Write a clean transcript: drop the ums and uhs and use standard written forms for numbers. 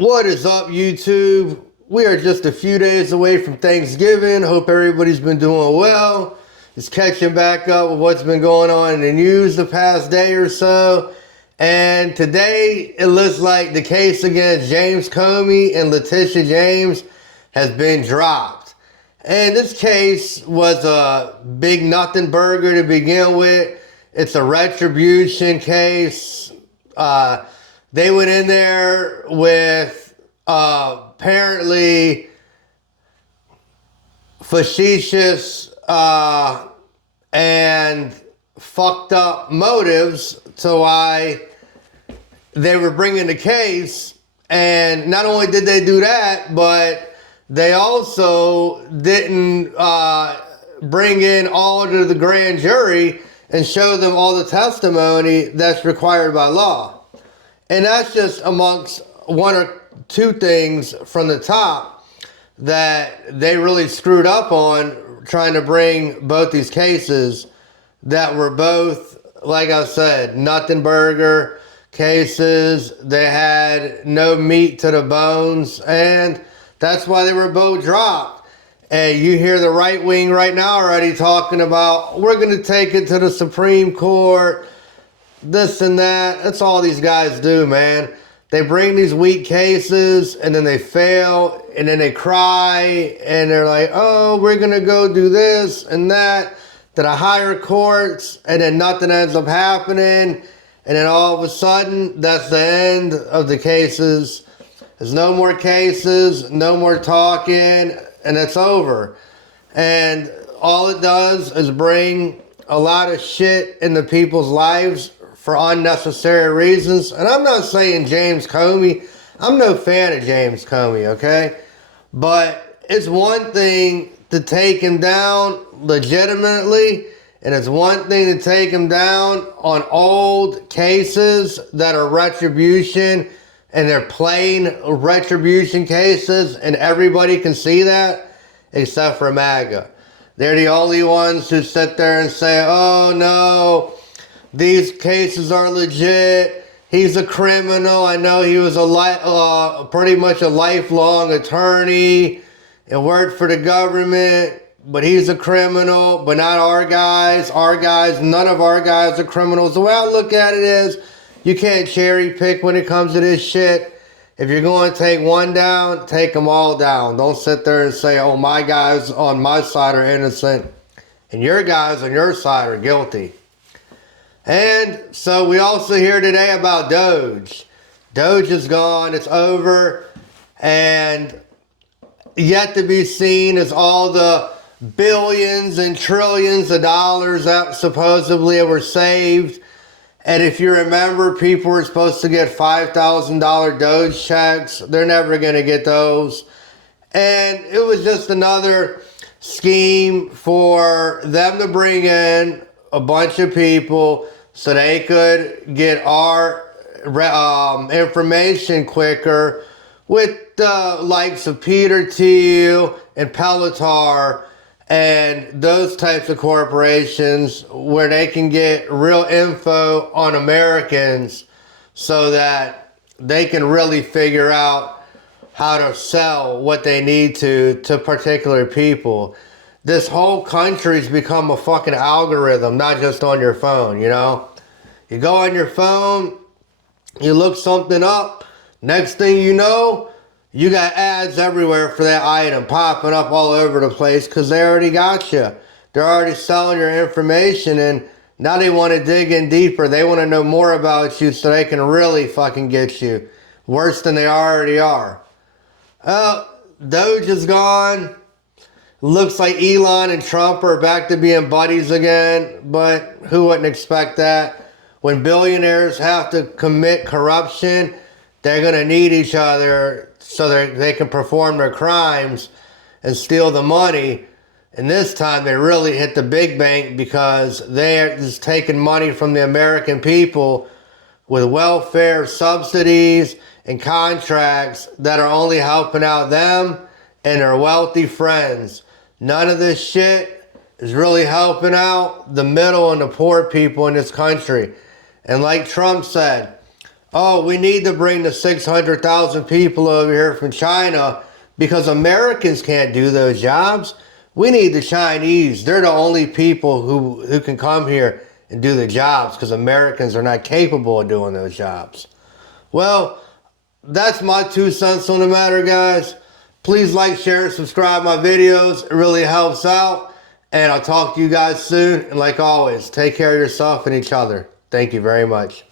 What is up, YouTube? We are just a few days away from Thanksgiving. Hope everybody's been doing well. Just catching back up with what's been going on in the news the past day or so. And today, it looks like the case against James Comey and Letitia James has been dropped. And this case was a big nothing burger to begin with. It's a retribution case. They went in there with apparently facetious and fucked up motives to why they were bringing the case. And not only did they do that, but they also didn't bring in all to the grand jury and show them all the testimony that's required by law. And that's just amongst one or two things from the top that they really screwed up on, trying to bring both these cases that were both, like I said, nothing burger cases. They had no meat to the bones, and that's why they were both dropped. And you hear the right wing right now already talking about, we're going to take it to the Supreme Court, this and that. That's all these guys do, man. They bring these weak cases and then they fail and then they cry and they're like, oh, we're going to go do this and that to the higher courts, and then nothing ends up happening. And then all of a sudden, that's the end of the cases. There's no more cases, no more talking, and it's over. And all it does is bring a lot of shit into people's lives for unnecessary reasons. And I'm not saying James Comey. I'm no fan of James Comey, okay? But it's one thing to take him down legitimately, and it's one thing to take him down on old cases that are retribution, and they're plain retribution cases, and everybody can see that except for MAGA. They're the only ones who sit there and say, oh no, these cases are legit. He's a criminal. I know he was pretty much a lifelong attorney and worked for the government, but he's a criminal, but not our guys. Our guys, none of our guys are criminals. The way I look at it is, you can't cherry pick when it comes to this shit. If you're going to take one down, take them all down. Don't sit there and say, oh, my guys on my side are innocent and your guys on your side are guilty. And so we also hear today about DOGE. DOGE is gone. It's over. And yet to be seen is all the billions and trillions of dollars that supposedly were saved. And if you remember, people were supposed to get $5,000 DOGE checks. They're never going to get those. And it was just another scheme for them to bring in a bunch of people so they could get our information quicker with the likes of Peter Thiel and Pelotar and those types of corporations, where they can get real info on Americans so that they can really figure out how to sell what they need to particular people. This whole country's become a fucking algorithm, not just on your phone, you know? You go on your phone, you look something up, next thing you know, you got ads everywhere for that item popping up all over the place because they already got you. They're already selling your information, and now they want to dig in deeper. They want to know more about you so they can really fucking get you. Worse than they already are. DOGE is gone. Looks like Elon and Trump are back to being buddies again, but who wouldn't expect that? When billionaires have to commit corruption, they're going to need each other so they can perform their crimes and steal the money. And this time they really hit the big bank because they're just taking money from the American people with welfare subsidies and contracts that are only helping out them and their wealthy friends. None of this shit is really helping out the middle and the poor people in this country. And like Trump said, oh, we need to bring the 600,000 people over here from China because Americans can't do those jobs. We need the Chinese. They're the only people who can come here and do the jobs because Americans are not capable of doing those jobs. Well, that's my 2 cents on the matter, guys. Please like, share, and subscribe my videos. It really helps out. And I'll talk to you guys soon. And like always, take care of yourself and each other. Thank you very much.